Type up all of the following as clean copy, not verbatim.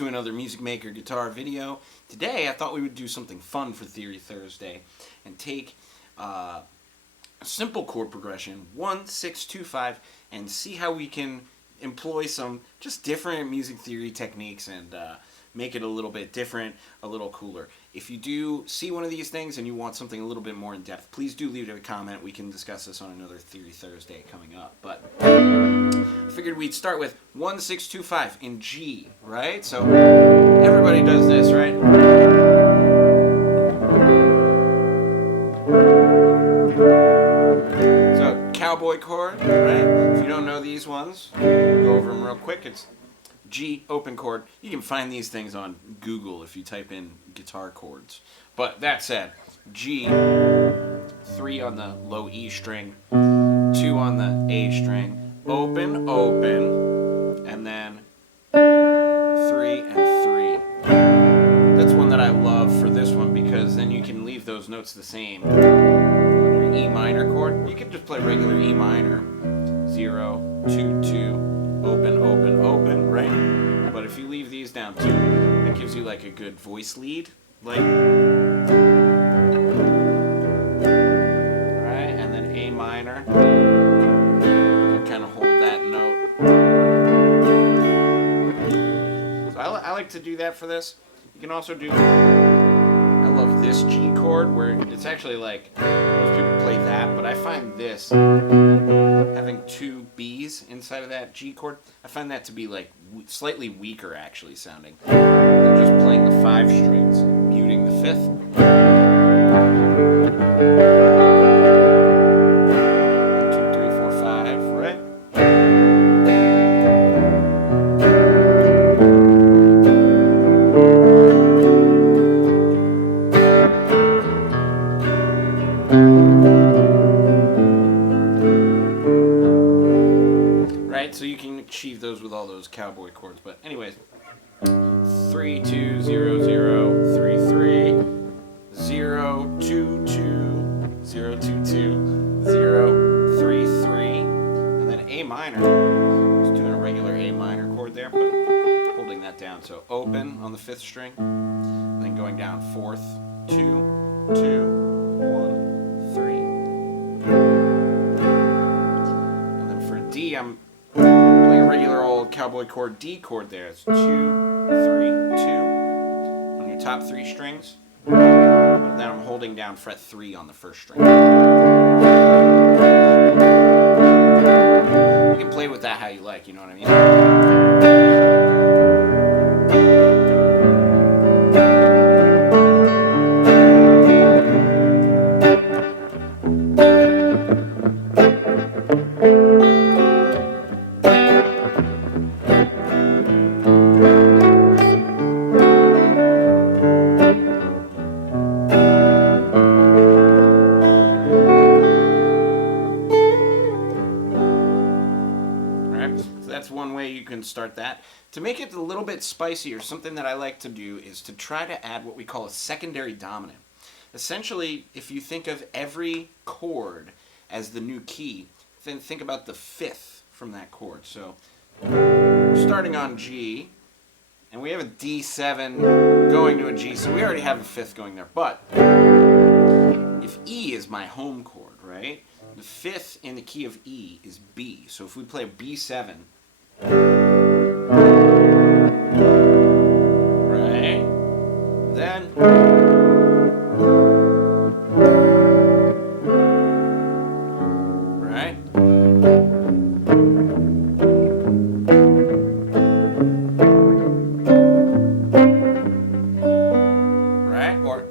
to another Music Maker guitar video. Today I thought we would do something fun for Theory Thursday and take a simple chord progression, 1, 6, 2, 5, and see how we can employ some just different music theory techniques and make it a little bit different, a little cooler. If you do see one of these things and you want something a little bit more in depth, please do leave it a comment. We can discuss this on another Theory Thursday coming up. But I figured we'd start with 1, 6, 2, 5 in G, right? So everybody does this, right? So cowboy chord, right? If you don't know these ones, we'll go over them real quick. It's G, open chord. You can find these things on Google if you type in guitar chords. But that said, G, 3 on the low E string, 2 on the A string, open, open, and then 3 and 3. That's one that I love for this one because then you can leave those notes the same. On your E minor chord, you can just play regular E minor, 0, 2, 2. Open, open, open, right? But if you leave these down too, that gives you like a good voice lead, like, right? And then A minor, you kind of hold that note. So I like to do that for this. You can also do, I love this G chord where it's actually like, most people play that, but I find this, having 2 B's inside of that G chord, I find that to be like slightly weaker actually sounding than just playing the 5 strings and muting the 5th. 1, 2, 3, 4, 5, right? So you can achieve those with all those cowboy chords. But anyways, 3, 2, 0, 0, 3, 3, 0, 2, 2, 0, 2, 2, 0, 3, 3, and then A minor. Just doing a regular A minor chord there, but holding that down. So open on the 5th string, and then going down 4th, 2, 2, 1, 3. And then for D, I'm playing a regular old cowboy chord D chord there. It's 2, 3, 2 on your top 3 strings. But then I'm holding down fret 3 on the 1st string. You can play with that how you like, you know what I mean? That's one way you can start that. To make it a little bit spicier, something that I like to do is to try to add what we call a secondary dominant. Essentially, if you think of every chord as the new key, then think about the 5th from that chord. So we're starting on G, and we have a D7 going to a G, so we already have a 5th going there. But if E is my home chord, right? The 5th in the key of E is B. So if we play a B7, right? Then right? Right? Or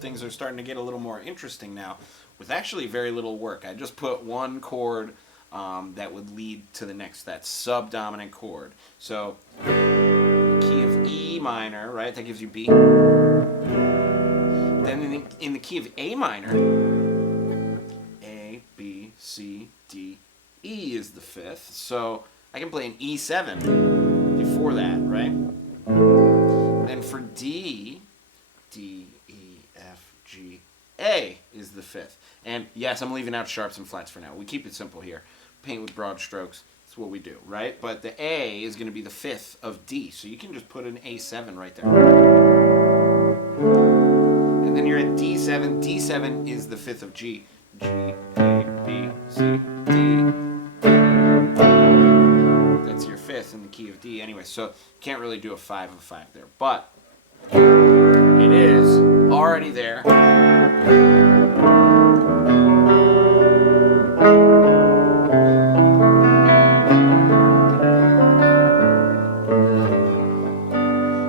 things are starting to get a little more interesting now with actually very little work. I just put one chord that would lead to the next, that subdominant chord. So key of E minor, right? That gives you B. Then in the key of A minor, A, B, C, D, E is the 5th. So I can play an E7 before that, right? Then for D, D, E, F, G, A is the 5th. And yes, I'm leaving out sharps and flats for now. We keep it simple here. Paint with broad strokes. That's what we do, right? But the A is going to be the 5th of D. So you can just put an A7 right there. And then you're at D7. D7 is the 5th of G. G, A, B, C, D. That's your 5th in the key of D anyway. So you can't really do a 5 of 5 there. But it is already there.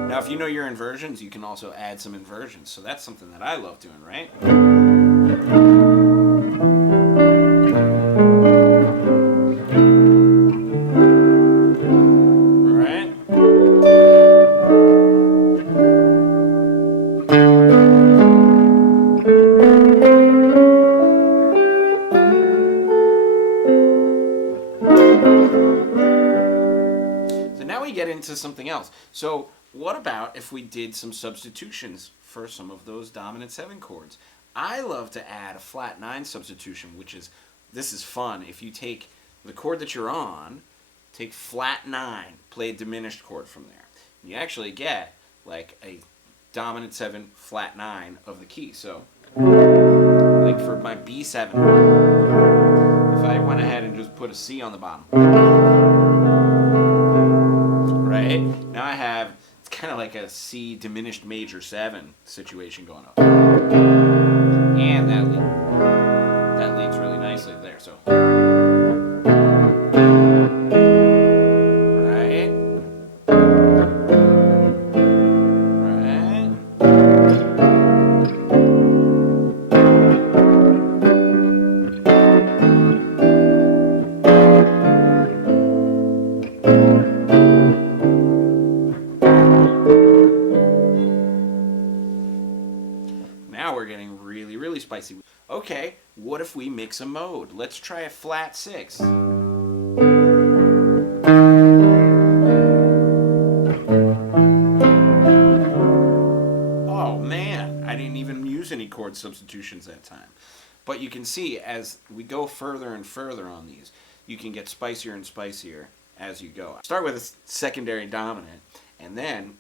Now, if you know your inversions, you can also add some inversions. So that's something that I love doing, right? Into something else. So what about if we did some substitutions for some of those dominant 7 chords? I love to add a flat 9 substitution, this is fun. If you take the chord that you're on, take flat 9, play a diminished chord from there. You actually get like a dominant 7 flat 9 of the key. So like for my B7, if I went ahead and just put a C on the bottom, right? Now I have, it's kind of like a C diminished major 7 situation going on. And that leads really nicely there. So, right? Right? Now we're getting really, really spicy. Okay, what if we mix a mode? Let's try a flat 6. Oh man, I didn't even use any chord substitutions that time. But you can see as we go further and further on these, you can get spicier and spicier as you go. Start with a secondary dominant, and then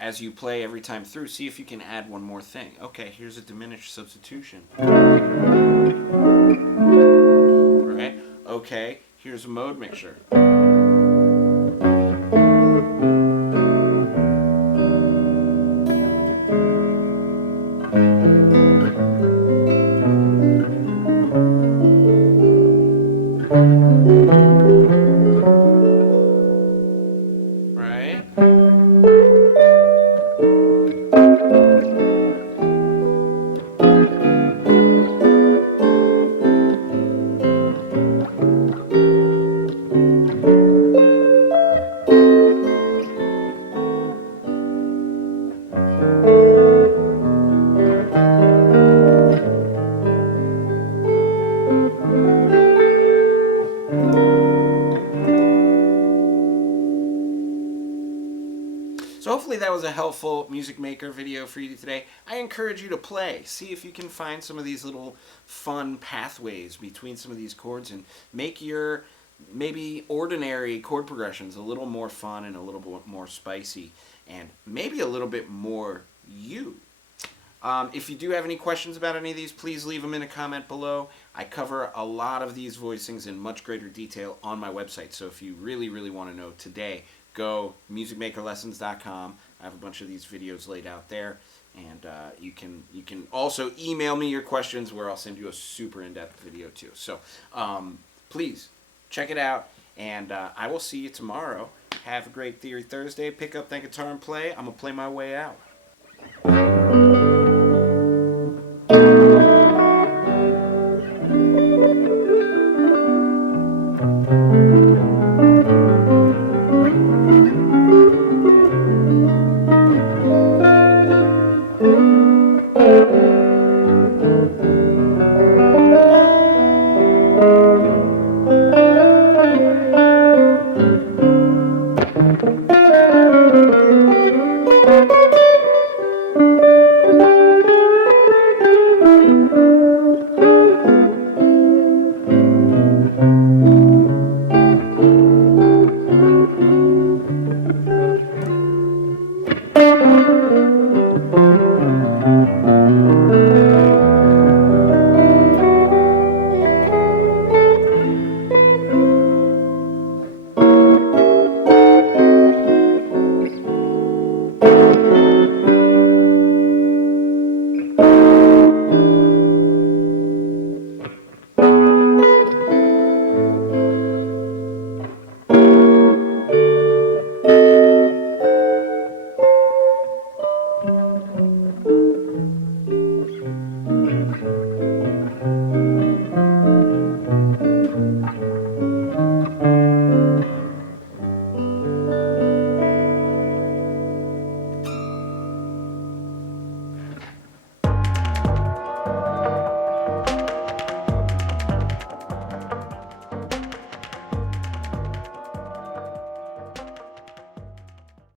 as you play every time through, see if you can add one more thing. Okay, here's a diminished substitution. Right? Okay, here's a mode mixture. Right? So hopefully that was a helpful Music Maker video for you today. I encourage you to play. See if you can find some of these little fun pathways between some of these chords and make your maybe ordinary chord progressions a little more fun and a little bit more spicy and maybe a little bit more you. If you do have any questions about any of these, please leave them in a comment below. I cover a lot of these voicings in much greater detail on my website, so if you really, really want to know today, go musicmakerlessons.com. I have a bunch of these videos laid out there, and you can also email me your questions where I'll send you a super in-depth video too. So please check it out, and I will see you tomorrow. Have a great Theory Thursday. Pick up that guitar and play. I'm going to play my way out.